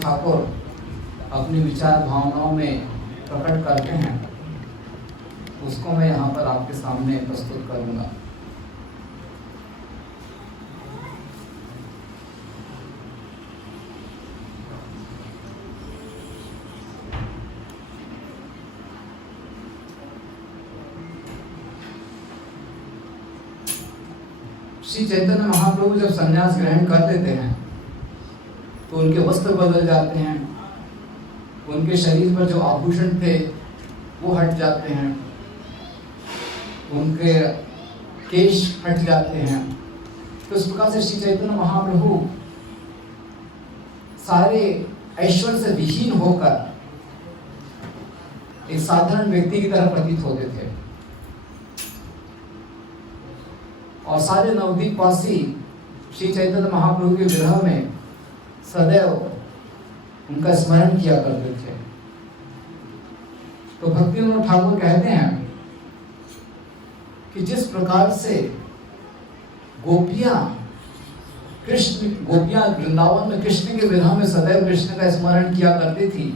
ठाकुर अपनी विचार भावनाओं में प्रकट करते हैं, उसको मैं यहाँ पर आपके सामने प्रस्तुत करूँगा। श्री चैतन्य महाप्रभु जब संन्यास ग्रहण कर लेते हैं तो उनके वस्त्र बदल जाते हैं, उनके शरीर पर जो आभूषण थे वो हट जाते हैं, उनके केश हट जाते हैं। तो इस प्रकार से श्री चैतन्य महाप्रभु सारे ऐश्वर्य से विहीन होकर एक साधारण व्यक्ति की तरह प्रतीत होते थे और सारे नवद्वीपवासी श्री चैतन्य महाप्रभु के विरह में सदैव उनका स्मरण किया करते थे। तो भक्तिविनोद ठाकुर कहते हैं कि जिस प्रकार से गोपियां वृंदावन में कृष्ण के विरह में सदैव कृष्ण का स्मरण किया करती थी,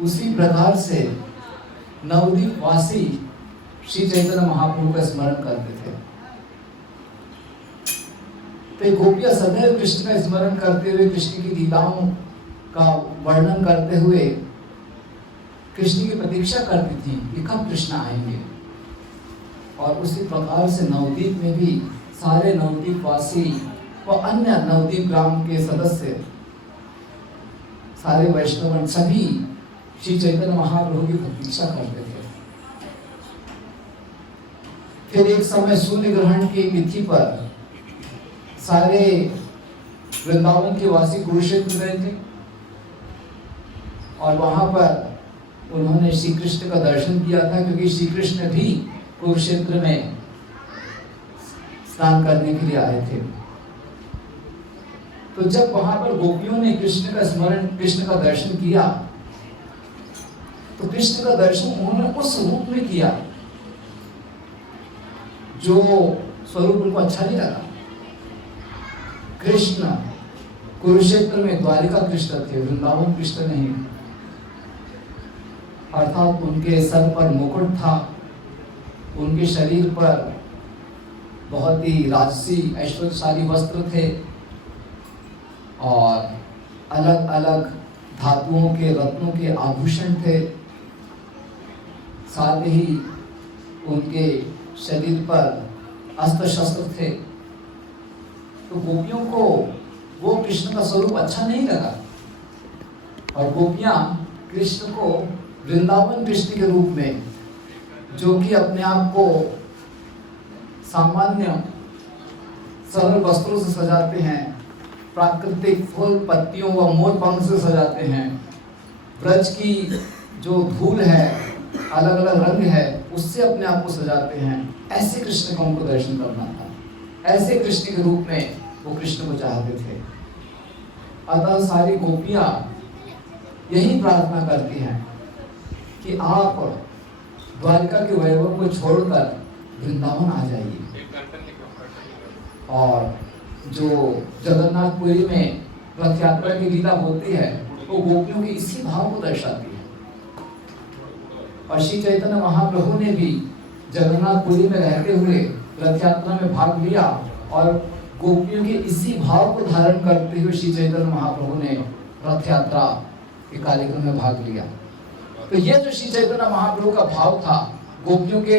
उसी प्रकार से नवद्वीपवासी श्री चैतन्य महाप्रभु का स्मरण करते थे। तो गोपियां सदैव कृष्ण का स्मरण करते हुए, कृष्ण की लीलाओं का वर्णन करते हुए कृष्ण की प्रतीक्षा करती थी कि कब कृष्ण आएंगे। और उसी प्रकार से नवद्वीप में भी सारे नवद्वीपवासी व अन्य नवद्वीप ग्राम के सदस्य, सारे वैष्णव सभी श्री चैतन्य महाप्रभु की प्रतीक्षा करते थे। फिर एक समय सूर्य ग्रहण की तिथि पर सारे वृंदावन के वासी कुरुक्षेत्र गए थे और वहां पर उन्होंने श्री कृष्ण का दर्शन किया था, क्योंकि श्री कृष्ण भी कुरुक्षेत्र में स्नान करने के लिए आए थे। तो जब वहां पर गोपियों ने कृष्ण का स्मरण, कृष्ण का दर्शन किया, तो कृष्ण का दर्शन उन्होंने उस रूप में किया जो स्वरूप उनको अच्छा नहीं लगा। कृष्ण कुरुक्षेत्र में द्वारिका कृष्ण थे, वृंदावन कृष्ण नहीं। अर्थात उनके सर पर मुकुट था, उनके शरीर पर बहुत ही राजसी ऐश्वर्यशाली वस्त्र थे और अलग अलग धातुओं के, रत्नों के आभूषण थे। साथ ही उनके शरीर पर अस्त्र शस्त्र थे। तो गोपियों को वो कृष्ण का स्वरूप अच्छा नहीं लगा और गोपियां कृष्ण को वृंदावन कृष्ण के रूप में, जो कि अपने आप को सामान्य सरल वस्त्रों से सजाते हैं, प्राकृतिक फूल पत्तियों व मोर पंख से सजाते हैं, ब्रज की जो धूल है, अलग अलग रंग है, उससे अपने आप को सजाते हैं, ऐसे कृष्ण का उनको दर्शन करना था। ऐसे कृष्ण के रूप में वो कृष्ण को चाहते थे। अतः सारी गोपियां यही प्रार्थना करती हैं कि आप द्वारिका के वैभव को छोड़कर वृंदावन आ जाइए। और जो जगन्नाथपुरी में रथ यात्रा की लीला होती है, वो गोपियों के इसी भाव को दर्शाती है। और श्री चैतन्य महाप्रभु ने भी जगन्नाथपुरी में रहते हुए रथ यात्रा में भाग लिया और गोपियों के इसी भाव को धारण करते हुए श्री चैतन्य महाप्रभु ने रथ यात्रा के कार्यक्रम में भाग लिया। तो ये जो श्री चैतन्य महाप्रभु का भाव था, गोपियों के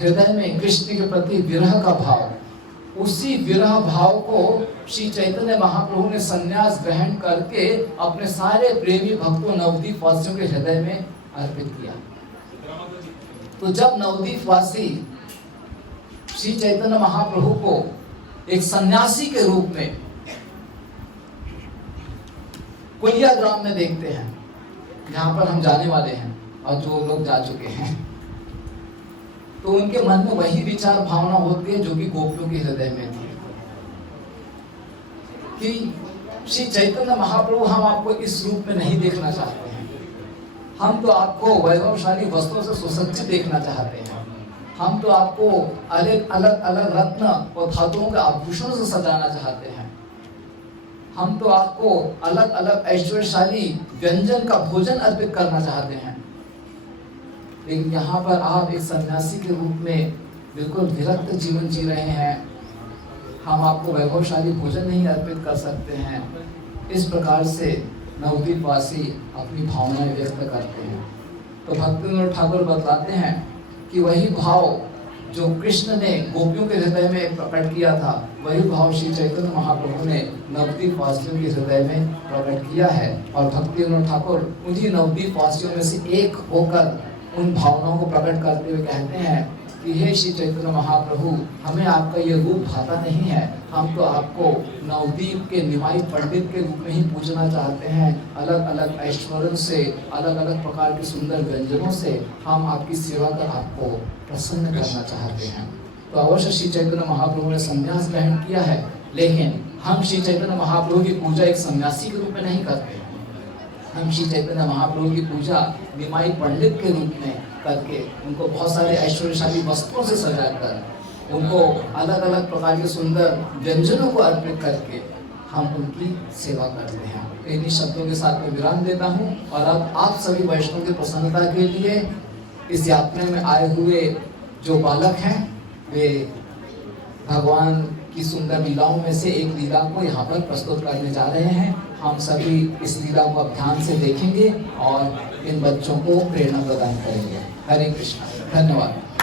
हृदय में कृष्ण के प्रति विरह का भाव, उसी विरह भाव को श्री चैतन्य महाप्रभु ने संन्यास ग्रहण करके अपने सारे प्रेमी भक्तों, नवद्वीप वासियों के हृदय में अर्पित किया। तो जब नवद्वीप वासी श्री चैतन्य महाप्रभु को एक सन्यासी के रूप में कुलिया ग्राम में देखते हैं, जहां पर हम जाने वाले हैं और जो लोग जा चुके हैं, तो उनके मन में वही विचार भावना होती है जो कि गोपियों के हृदय में थी कि श्री चैतन्य महाप्रभु, हम आपको इस रूप में नहीं देखना चाहते हैं। हम तो आपको वैभवशाली वस्त्रों से सुसज्जित देखना चाहते हैं। हम तो आपको अलग अलग रत्न और धातुओं के आभूषणों से सजाना चाहते हैं। हम तो आपको अलग अलग ऐश्वर्यशाली व्यंजन का भोजन अर्पित करना चाहते हैं, लेकिन यहाँ पर आप एक सन्यासी के रूप में बिल्कुल विरक्त जीवन जी रहे हैं। हम आपको वैभवशाली भोजन नहीं अर्पित कर सकते हैं। इस प्रकार से नवद्वीपवासी अपनी भावनाएं व्यक्त करते हैं। तो भक्तिविनोद ठाकुर बतलाते हैं कि वही भाव जो कृष्ण ने गोपियों के हृदय में प्रकट किया था, वही भाव श्री चैतन्य महाप्रभु ने नवद्वीप वासियों के हृदय में प्रकट किया है। और भक्तिविनोद ठाकुर उन्हीं नवद्वीप वासियों में से एक होकर उन भावनाओं को प्रकट करते हुए कहते हैं कि हे श्री चैतन्य महाप्रभु, हमें आपका ये रूप भाता नहीं है। हम तो आपको नवद्वीप के निमाई पंडित के रूप में ही पूजना चाहते हैं। अलग अलग ऐश्वर्यों से, अलग अलग प्रकार के सुंदर व्यंजनों से हम आपकी सेवा कर आपको प्रसन्न करना चाहते हैं। तो अवश्य श्री चैतन्य महाप्रभु ने संन्यास ग्रहण किया है, लेकिन हम श्री चैतन्य महाप्रभु की पूजा एक सन्यासी के रूप में नहीं करते। हम श्री चैतन्य महाप्रभु की पूजा निमाई पंडित के रूप में करके, उनको बहुत सारे ऐश्वर्यशाली वस्त्रों से सजाकर, उनको अलग अलग प्रकार के सुंदर व्यंजनों को अर्पित करके हम उनकी सेवा करते हैं। तो इन्हीं शब्दों के साथ मैं विराम देता हूँ। और अब आप सभी वैष्णव की प्रसन्नता के लिए इस यात्रा में आए हुए जो बालक हैं, वे भगवान की सुंदर लीलाओं में से एक लीला को यहाँ पर प्रस्तुत करने जा रहे हैं। हम सभी इस लीला को अब ध्यान से देखेंगे और इन बच्चों को प्रेरणा प्रदान करेंगे। हरे कृष्णा। धन्यवाद।